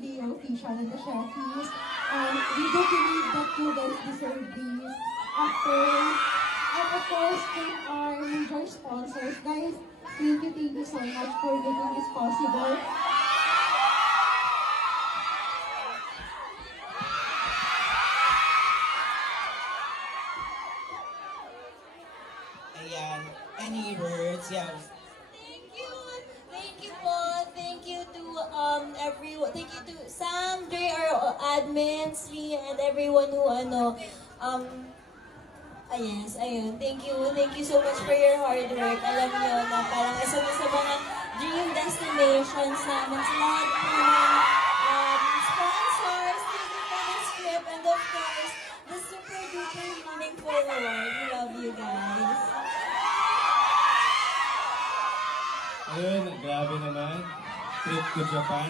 the official and the Sheffies. We do believe that you guys deserve these. And of course, thank our major sponsors. Guys, thank you so much for making this possible. Ayan, any words? Yeah. Thank you. Thank you po. Thank you to everyone. Thank you to Sam, Dre, our admins, Lee, and everyone who yes, ayun. Thank you. Thank you so much for your hard work. Alam niyo na parang isa na sa mga dream destinations namin sa lahat ng sponsors. Thank you for the script and of course, the super duper meaningful award. We love you guys. Ayun, grabe naman. Trip to Japan.